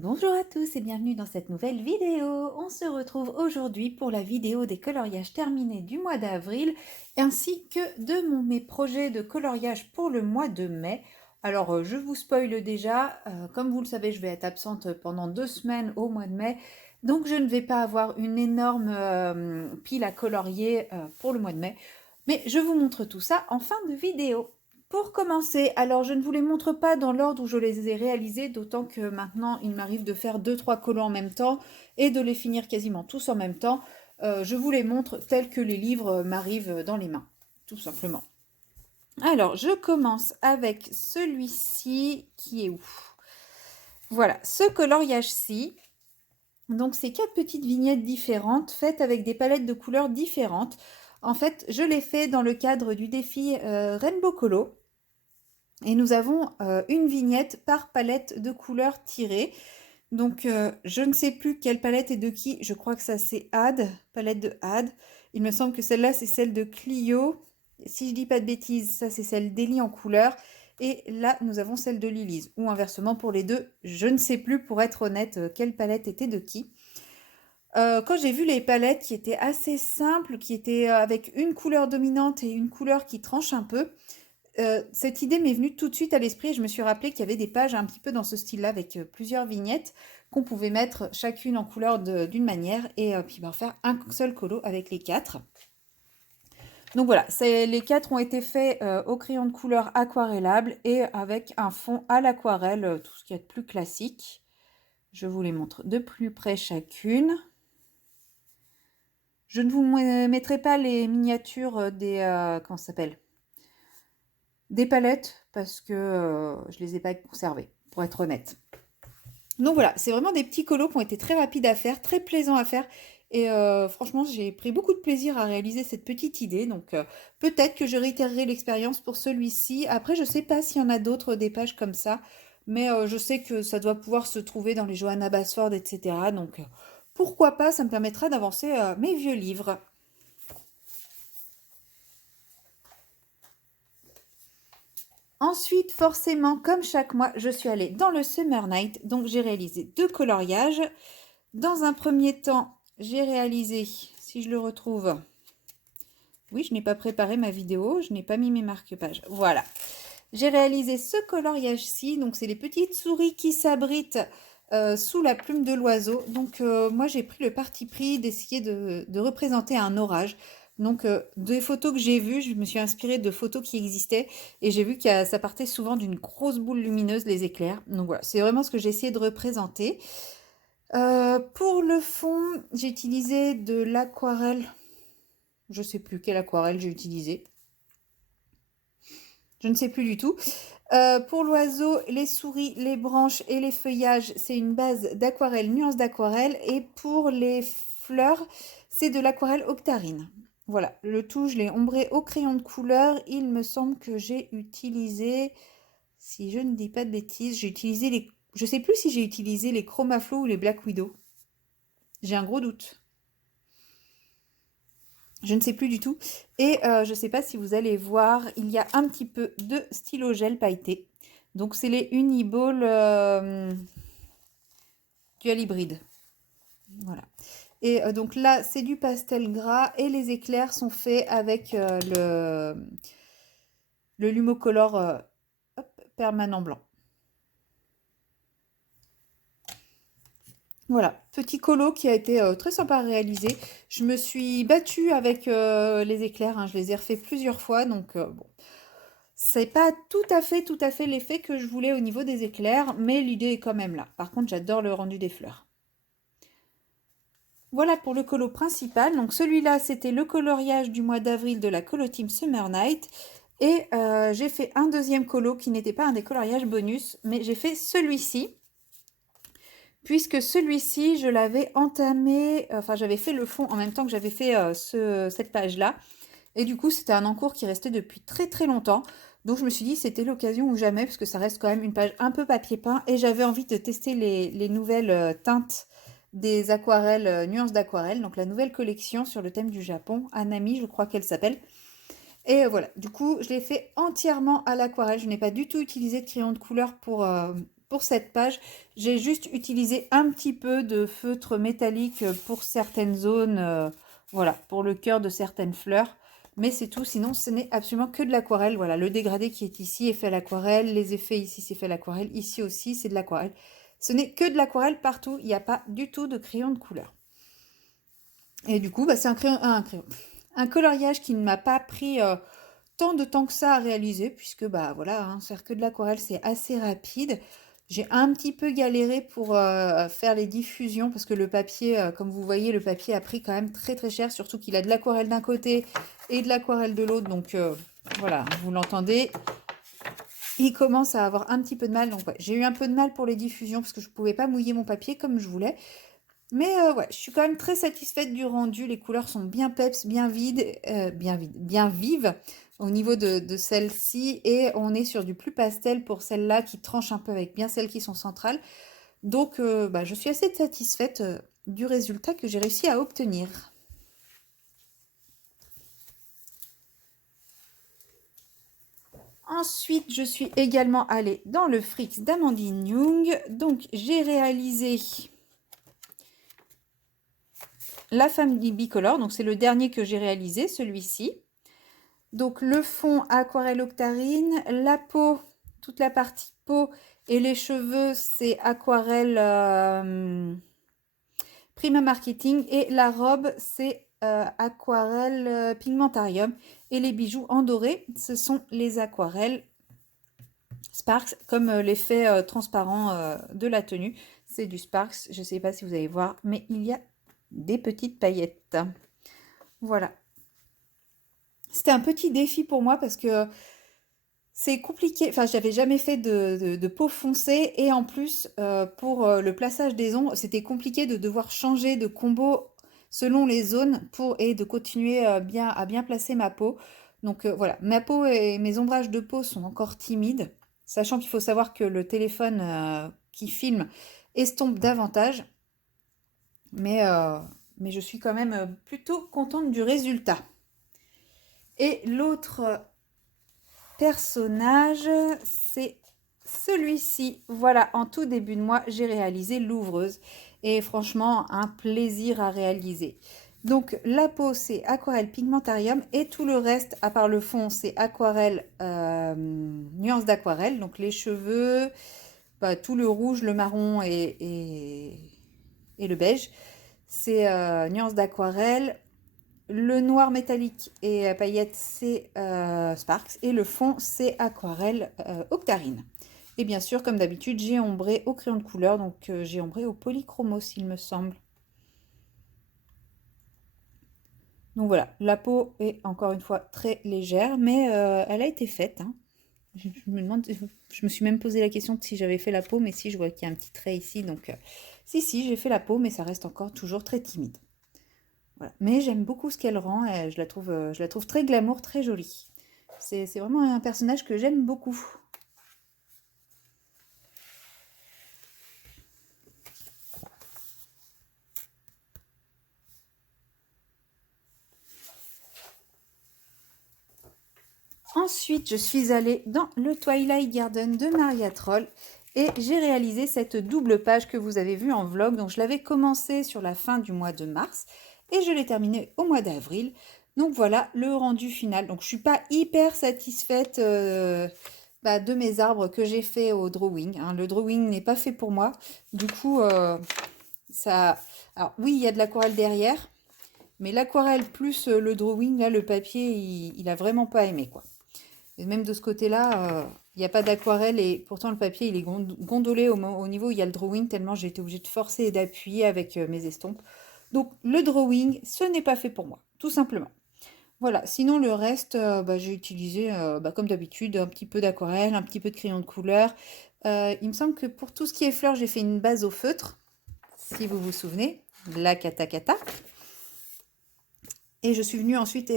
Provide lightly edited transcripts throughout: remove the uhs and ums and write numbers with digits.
Bonjour à tous et bienvenue dans cette nouvelle vidéo. On se retrouve aujourd'hui pour la vidéo des coloriages terminés du mois d'avril ainsi que de mes projets de coloriage pour le mois de mai. Alors je vous spoile déjà, comme vous le savez je vais être absente pendant 2 semaines au mois de mai, donc je ne vais pas avoir une énorme pile à colorier pour le mois de mai, mais je vous montre tout ça en fin de vidéo. Pour commencer, alors je ne vous les montre pas dans l'ordre où je les ai réalisés, d'autant que maintenant il m'arrive de faire 2-3 colos en même temps et de les finir quasiment tous en même temps. Je vous les montre tels que les livres m'arrivent dans les mains, tout simplement. Alors, je commence avec celui-ci qui est où? Voilà, ce coloriage-ci. Donc, c'est 4 petites vignettes différentes faites avec des palettes de couleurs différentes. En fait, je l'ai fait dans le cadre du défi Rainbow Colo. Et nous avons une vignette par palette de couleurs tirée. Donc, je ne sais plus quelle palette est de qui. Je crois que ça, c'est Ad, palette de Ad. Il me semble que celle-là, c'est celle de Clio. Si je dis pas de bêtises, ça, c'est celle d'Eli en couleur. Et là, nous avons celle de Lilise. Ou inversement pour les deux. Je ne sais plus, pour être honnête, quelle palette était de qui. Quand j'ai vu les palettes qui étaient assez simples, qui étaient avec une couleur dominante et une couleur qui tranche un peu, cette idée m'est venue tout de suite à l'esprit et je me suis rappelé qu'il y avait des pages un petit peu dans ce style-là avec plusieurs vignettes qu'on pouvait mettre chacune en couleur d'une manière et puis faire un seul colo avec les 4. Donc voilà, les 4 ont été faits au crayon de couleur aquarellable et avec un fond à l'aquarelle, tout ce qui est de plus classique. Je vous les montre de plus près chacune. Je ne vous mettrai pas les miniatures comment ça s'appelle, des palettes parce que je les ai pas conservées, pour être honnête. Donc voilà, c'est vraiment des petits colos qui ont été très rapides à faire, très plaisants à faire. Et franchement, j'ai pris beaucoup de plaisir à réaliser cette petite idée. Donc peut-être que je réitérerai l'expérience pour celui-ci. Après, je ne sais pas s'il y en a d'autres des pages comme ça. Mais je sais que ça doit pouvoir se trouver dans les Johanna Basford, etc. Donc pourquoi pas, ça me permettra d'avancer mes vieux livres. Ensuite, forcément, comme chaque mois, je suis allée dans le Summer Night. Donc j'ai réalisé 2 coloriages. Dans un premier temps, j'ai réalisé, si je le retrouve, oui, je n'ai pas préparé ma vidéo, je n'ai pas mis mes marque-pages. Voilà. J'ai réalisé ce coloriage-ci, donc c'est les petites souris qui s'abritent sous la plume de l'oiseau. Donc moi, j'ai pris le parti pris d'essayer de représenter un orage. Donc des photos que j'ai vues, je me suis inspirée de photos qui existaient et j'ai vu que ça partait souvent d'une grosse boule lumineuse, les éclairs. Donc voilà, c'est vraiment ce que j'ai essayé de représenter. Pour le fond, j'ai utilisé de l'aquarelle. Je sais plus quelle aquarelle j'ai utilisé. Je ne sais plus du tout. Pour l'oiseau, les souris, les branches et les feuillages, c'est une base d'aquarelle, nuance d'aquarelle. Et pour les fleurs, c'est de l'aquarelle octarine. Voilà, le tout, je l'ai ombré au crayon de couleur. Il me semble que j'ai utilisé, si je ne dis pas de bêtises, j'ai utilisé les... Je sais plus si j'ai utilisé les Chromaflow ou les Black Widow. J'ai un gros doute. Je ne sais plus du tout. Et je ne sais pas si vous allez voir, il y a un petit peu de stylo gel pailleté. Donc c'est les Uniball Dual Hybride. Voilà. Et donc là, c'est du pastel gras et les éclairs sont faits avec le Lumocolor permanent blanc. Voilà, petit colo qui a été très sympa à réaliser. Je me suis battue avec les éclairs, hein, je les ai refait plusieurs fois, donc bon. C'est pas tout à fait l'effet que je voulais au niveau des éclairs, mais l'idée est quand même là. Par contre, j'adore le rendu des fleurs. Voilà pour le colo principal. Donc celui-là, c'était le coloriage du mois d'avril de la Colo Team Summer Night. Et j'ai fait un deuxième colo qui n'était pas un des coloriages bonus, mais j'ai fait celui-ci. Puisque celui-ci, je l'avais entamé, enfin j'avais fait le fond en même temps que j'avais fait cette page-là. Et du coup, c'était un encours qui restait depuis très très longtemps. Donc je me suis dit c'était l'occasion ou jamais, parce que ça reste quand même une page un peu papier peint. Et j'avais envie de tester les nouvelles teintes des aquarelles, nuances d'aquarelle. Donc la nouvelle collection sur le thème du Japon, Anami, je crois qu'elle s'appelle. Et voilà, du coup, je l'ai fait entièrement à l'aquarelle. Je n'ai pas du tout utilisé de crayon de couleur pour cette page, j'ai juste utilisé un petit peu de feutre métallique pour certaines zones, voilà, pour le cœur de certaines fleurs. Mais c'est tout, sinon ce n'est absolument que de l'aquarelle. Voilà, le dégradé qui est ici est fait à l'aquarelle, les effets ici c'est fait à l'aquarelle, ici aussi c'est de l'aquarelle. Ce n'est que de l'aquarelle partout, il n'y a pas du tout de crayon de couleur. Et du coup, bah, c'est un coloriage qui ne m'a pas pris tant de temps que ça à réaliser, puisque bah voilà, hein, faire que de l'aquarelle c'est assez rapide. J'ai un petit peu galéré pour faire les diffusions, parce que le papier, comme vous voyez, le papier a pris quand même très très cher, surtout qu'il a de l'aquarelle d'un côté et de l'aquarelle de l'autre, donc voilà, vous l'entendez. Il commence à avoir un petit peu de mal, donc ouais, j'ai eu un peu de mal pour les diffusions, parce que je ne pouvais pas mouiller mon papier comme je voulais. Mais ouais, je suis quand même très satisfaite du rendu. Les couleurs sont bien peps, bien bien vives au niveau de celle-ci. Et on est sur du plus pastel pour celle-là qui tranche un peu avec bien celles qui sont centrales. Donc bah, je suis assez satisfaite du résultat que j'ai réussi à obtenir. Ensuite, je suis également allée dans le Frix d'Amandine Young. Donc j'ai réalisé la Family Bicolore, donc c'est le dernier que j'ai réalisé, celui-ci. Donc le fond aquarelle octarine, la peau, toute la partie peau et les cheveux, c'est aquarelle Prima Marketing, et la robe, c'est aquarelle Pigmentarium, et les bijoux en doré, ce sont les aquarelles Sparks, comme l'effet transparent de la tenue. C'est du Sparks, je ne sais pas si vous allez voir, mais il y a des petites paillettes. Voilà. C'était un petit défi pour moi parce que c'est compliqué. Enfin, j'avais jamais fait de peau foncée, et en plus, pour le plaçage des ombres, c'était compliqué de devoir changer de combo selon les zones et de continuer à bien placer ma peau. Donc voilà, ma peau et mes ombrages de peau sont encore timides, sachant qu'il faut savoir que le téléphone qui filme estompe davantage. Mais, euh, mais je suis quand même plutôt contente du résultat. Et l'autre personnage, c'est celui-ci. Voilà, en tout début de mois, j'ai réalisé l'ouvreuse. Et franchement, un plaisir à réaliser. Donc, la peau, c'est aquarelle pigmentarium. Et tout le reste, à part le fond, c'est aquarelle, nuance d'aquarelle. Donc, les cheveux, bah, tout le rouge, le marron et le beige. C'est nuance d'aquarelle. Le noir métallique et paillettes, c'est Sparks. Et le fond, c'est aquarelle octarine. Et bien sûr, comme d'habitude, j'ai ombré au crayon de couleur. Donc, j'ai ombré au polychromos, il me semble. Donc voilà, la peau est encore une fois très légère, mais elle a été faite, hein. Je me suis même posé la question de si j'avais fait la peau, mais si, je vois qu'il y a un petit trait ici. Donc, si, j'ai fait la peau, mais ça reste encore toujours très timide. Voilà. Mais j'aime beaucoup ce qu'elle rend, et je la trouve très glamour, très jolie. C'est vraiment un personnage que j'aime beaucoup. Ensuite, je suis allée dans le Twilight Garden de Maria Troll et j'ai réalisé cette double page que vous avez vue en vlog. Donc, je l'avais commencé sur la fin du mois de mars et je l'ai terminée au mois d'avril. Donc, voilà le rendu final. Donc, je ne suis pas hyper satisfaite de mes arbres que j'ai fait au drawing, hein. Le drawing n'est pas fait pour moi. Du coup, ça... Alors, oui, il y a de l'aquarelle derrière, mais l'aquarelle plus le drawing, là, le papier, il a vraiment pas aimé, quoi. Et même de ce côté-là, il n'y a pas d'aquarelle, et pourtant le papier il est gondolé au niveau où il y a le drawing, tellement j'ai été obligée de forcer et d'appuyer avec mes estompes. Donc le drawing, ce n'est pas fait pour moi, tout simplement. Voilà, sinon le reste, j'ai utilisé, comme d'habitude, un petit peu d'aquarelle, un petit peu de crayon de couleur. Il me semble que pour tout ce qui est fleurs, j'ai fait une base au feutre, si vous vous souvenez, la Katakata. Et je suis venue ensuite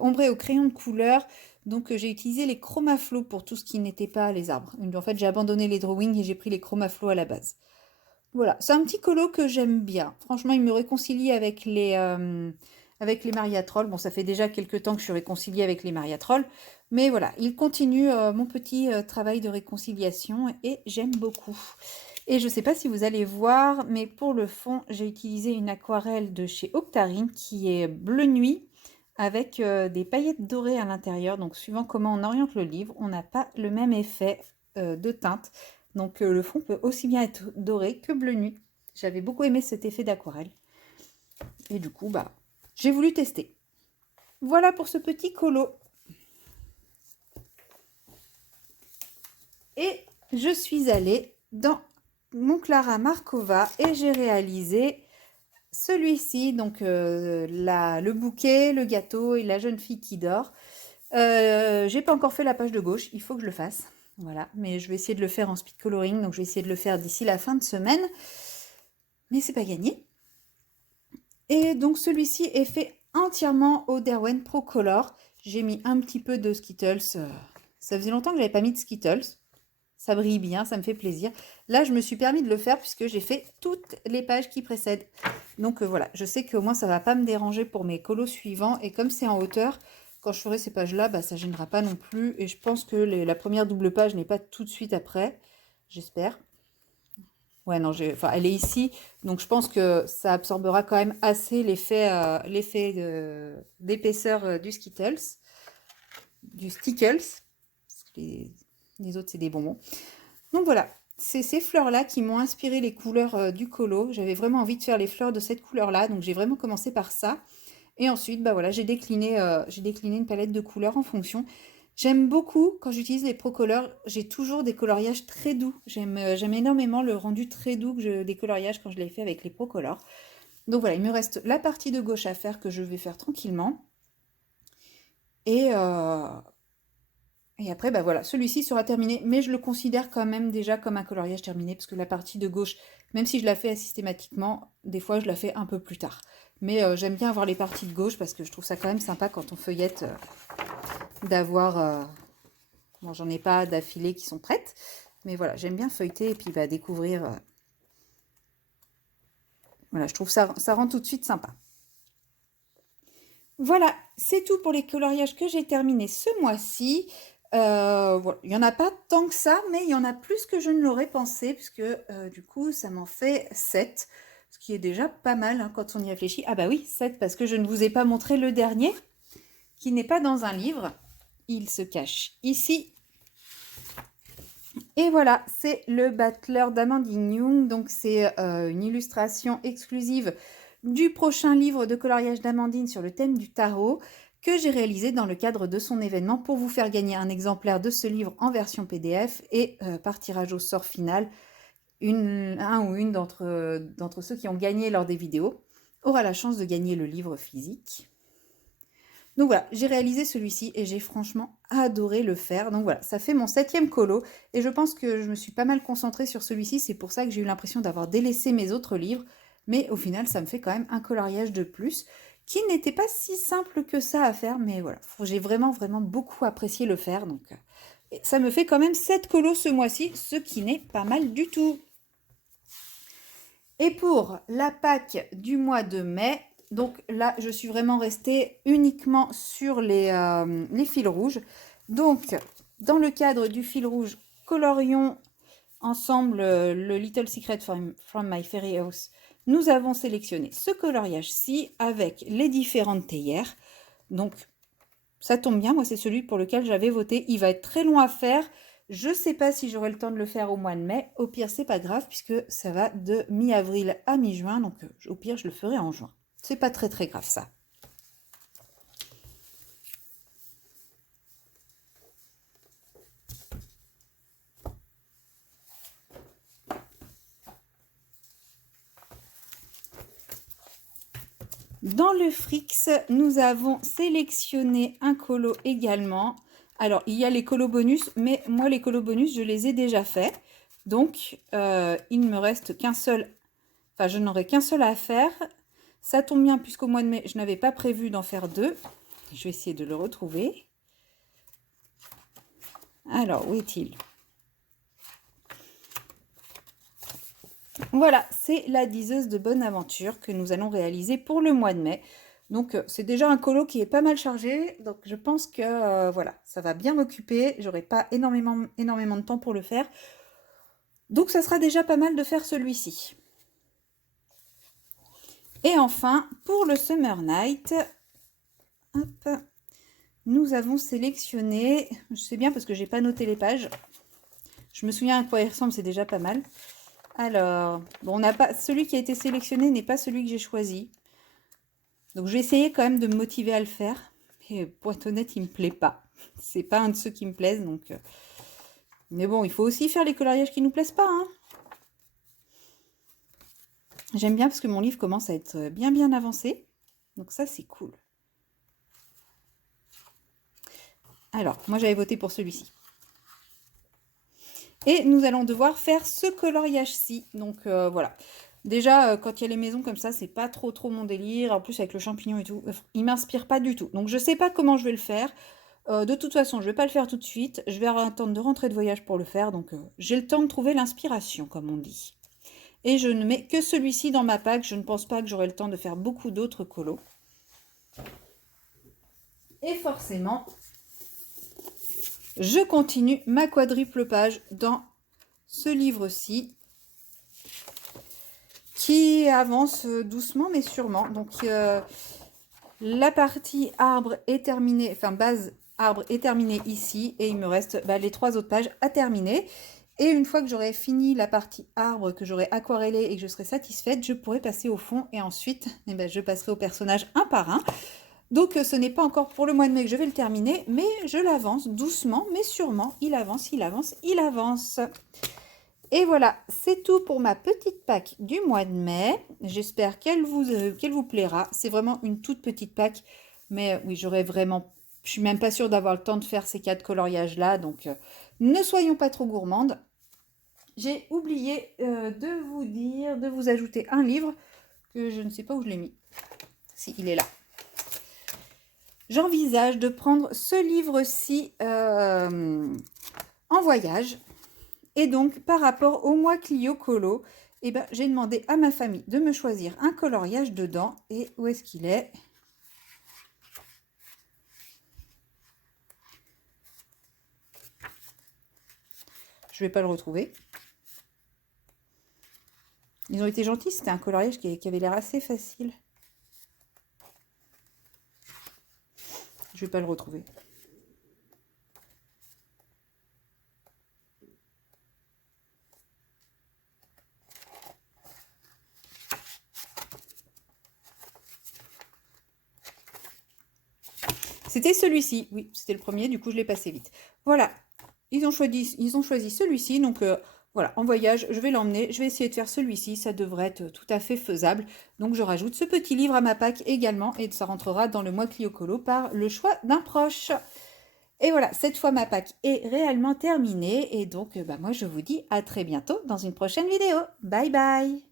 ombrer au crayon de couleur. Donc j'ai utilisé les chromaflows pour tout ce qui n'était pas les arbres. En fait, j'ai abandonné les drawings et j'ai pris les chromaflows à la base. Voilà, c'est un petit colo que j'aime bien. Franchement, il me réconcilie avec les Maria Troll. Bon, ça fait déjà quelques temps que je suis réconciliée avec les Maria Troll. Mais voilà, il continue mon petit travail de réconciliation et j'aime beaucoup. Et je ne sais pas si vous allez voir, mais pour le fond, j'ai utilisé une aquarelle de chez Octarine qui est bleu nuit avec des paillettes dorées à l'intérieur. Donc suivant comment on oriente le livre, on n'a pas le même effet de teinte. Donc le fond peut aussi bien être doré que bleu nuit. J'avais beaucoup aimé cet effet d'aquarelle. Et du coup, bah, j'ai voulu tester. Voilà pour ce petit colo. Et je suis allée dans mon Clara Markova et j'ai réalisé celui-ci, donc le bouquet, le gâteau et la jeune fille qui dort. J'ai pas encore fait la page de gauche, il faut que je le fasse. Voilà, mais je vais essayer de le faire en speed coloring, donc je vais essayer de le faire d'ici la fin de semaine. Mais c'est pas gagné. Et donc celui-ci est fait entièrement au Derwent Pro Color. J'ai mis un petit peu de Skittles. Ça faisait longtemps que j'avais pas mis de Skittles. Ça brille bien, ça me fait plaisir. Là, je me suis permis de le faire puisque j'ai fait toutes les pages qui précèdent. Donc voilà, je sais qu'au moins ça ne va pas me déranger pour mes colos suivants. Et comme c'est en hauteur, quand je ferai ces pages-là, bah, ça ne gênera pas non plus. Et je pense que la première double page n'est pas tout de suite après. J'espère. Ouais, non, enfin, elle est ici. Donc je pense que ça absorbera quand même assez l'effet d'épaisseur du Skittles. Du Stickles. Parce que les autres, c'est des bonbons. Donc voilà, c'est ces fleurs-là qui m'ont inspiré les couleurs du colo. J'avais vraiment envie de faire les fleurs de cette couleur-là, donc j'ai vraiment commencé par ça. Et ensuite, bah voilà, j'ai décliné une palette de couleurs en fonction. J'aime beaucoup, quand j'utilise les Pro Color, j'ai toujours des coloriages très doux. J'aime énormément le rendu très doux des coloriages quand je les fais avec les Pro Color. Donc voilà, il me reste la partie de gauche à faire que je vais faire tranquillement. Et, et après, bah voilà, celui-ci sera terminé, mais je le considère quand même déjà comme un coloriage terminé, parce que la partie de gauche, même si je la fais systématiquement, des fois je la fais un peu plus tard. Mais j'aime bien avoir les parties de gauche, parce que je trouve ça quand même sympa quand on feuillette d'avoir... bon, j'en ai pas d'affilée qui sont prêtes, mais voilà, j'aime bien feuilleter et puis bah, découvrir... voilà, je trouve ça rend tout de suite sympa. Voilà, c'est tout pour les coloriages que j'ai terminés ce mois-ci. Voilà. Il n'y en a pas tant que ça, mais il y en a plus que je ne l'aurais pensé, puisque du coup, ça m'en fait 7, ce qui est déjà pas mal hein, quand on y réfléchit. Ah bah oui, 7, parce que je ne vous ai pas montré le dernier, qui n'est pas dans un livre. Il se cache ici. Et voilà, c'est le Battleur d'Amandine Young. Donc c'est une illustration exclusive du prochain livre de coloriage d'Amandine sur le thème du tarot que j'ai réalisé dans le cadre de son événement pour vous faire gagner un exemplaire de ce livre en version PDF et par tirage au sort final, un ou une d'entre ceux qui ont gagné lors des vidéos aura la chance de gagner le livre physique. Donc voilà, j'ai réalisé celui-ci et j'ai franchement adoré le faire. Donc voilà, ça fait mon 7e colo et je pense que je me suis pas mal concentrée sur celui-ci. C'est pour ça que j'ai eu l'impression d'avoir délaissé mes autres livres. Mais au final, ça me fait quand même un coloriage de plus qui n'était pas si simple que ça à faire. Mais voilà, j'ai vraiment, vraiment beaucoup apprécié le faire. Donc ça me fait quand même 7 colos ce mois-ci, ce qui n'est pas mal du tout. Et pour la Pâques du mois de mai, donc là, je suis vraiment restée uniquement sur les fils rouges. Donc, dans le cadre du fil rouge, colorions ensemble le Little Secret from My Fairy House. Nous avons sélectionné ce coloriage-ci avec les différentes théières. Donc, ça tombe bien, moi c'est celui pour lequel j'avais voté. Il va être très long à faire. Je ne sais pas si j'aurai le temps de le faire au mois de mai. Au pire, c'est pas grave puisque ça va de mi-avril à mi-juin. Donc au pire, je le ferai en juin. C'est pas très très grave ça. Dans le Frix, nous avons sélectionné un colo également. Alors, il y a les colos bonus, mais moi, les colos bonus, je les ai déjà faits. Donc, il ne me reste qu'un seul, enfin, je n'aurai qu'un seul à faire. Ça tombe bien, puisqu'au mois de mai, je n'avais pas prévu d'en faire 2. Je vais essayer de le retrouver. Alors, où est-il? Voilà, c'est la diseuse de bonne aventure que nous allons réaliser pour le mois de mai. Donc, c'est déjà un colo qui est pas mal chargé. Donc, je pense que voilà, ça va bien m'occuper. J'aurai pas énormément de temps pour le faire. Donc, ça sera déjà pas mal de faire celui-ci. Et enfin, pour le Summer Night, hop, nous avons sélectionné, je sais bien parce que j'ai pas noté les pages. Je me souviens à quoi il ressemble, c'est déjà pas mal. Alors, bon, on n'a pas, celui qui a été sélectionné n'est pas celui que j'ai choisi. Donc, je vais essayer quand même de me motiver à le faire. Et pour être honnête, il me plaît pas. C'est pas un de ceux qui me plaisent, donc. Mais bon, il faut aussi faire les coloriages qui nous plaisent pas, hein. J'aime bien parce que mon livre commence à être bien avancé. Donc ça, c'est cool. Alors, moi, j'avais voté pour celui-ci. Et nous allons devoir faire ce coloriage-ci. Donc, voilà. Déjà, quand il y a les maisons comme ça, c'est pas trop mon délire. En plus, avec le champignon et tout, il m'inspire pas du tout. Donc, je sais pas comment je vais le faire. De toute façon, je vais pas le faire tout de suite. Je vais attendre de rentrer de voyage pour le faire. Donc, j'ai le temps de trouver l'inspiration, comme on dit. Et je ne mets que celui-ci dans ma pack. Je ne pense pas que j'aurai le temps de faire beaucoup d'autres colos. Et forcément, je continue ma quadruple page dans ce livre-ci qui avance doucement mais sûrement. Donc, la partie arbre est terminée, enfin base arbre est terminée ici et il me reste les 3 autres pages à terminer. Et une fois que j'aurai fini la partie arbre, que j'aurai aquarellé et que je serai satisfaite, je pourrai passer au fond et ensuite je passerai aux personnages un par un. Donc ce n'est pas encore pour le mois de mai que je vais le terminer, mais je l'avance doucement mais sûrement. Il avance, il avance, il avance. Et voilà, c'est tout pour ma petite pack du mois de mai. J'espère qu'elle vous plaira. C'est vraiment une toute petite pack. Mais oui, j'aurais vraiment... Je suis même pas sûre d'avoir le temps de faire ces 4 coloriages-là. Donc, ne soyons pas trop gourmandes. J'ai oublié de vous dire, de vous ajouter un livre que je ne sais pas où je l'ai mis. Si, il est là. J'envisage de prendre ce livre-ci en voyage. Et donc, par rapport au mois Clio Colo, j'ai demandé à ma famille de me choisir un coloriage dedans. Et où est-ce qu'il est? Je ne vais pas le retrouver. Ils ont été gentils, c'était un coloriage qui avait l'air assez facile. Je ne vais pas le retrouver. C'était celui-ci, oui, c'était le premier, du coup je l'ai passé vite. Voilà, ils ont choisi celui-ci, donc voilà, en voyage, je vais l'emmener, je vais essayer de faire celui-ci, ça devrait être tout à fait faisable. Donc je rajoute ce petit livre à ma pack également, et ça rentrera dans le mois Clio Colo par le choix d'un proche. Et voilà, cette fois ma pack est réellement terminée, et donc moi je vous dis à très bientôt dans une prochaine vidéo. Bye bye!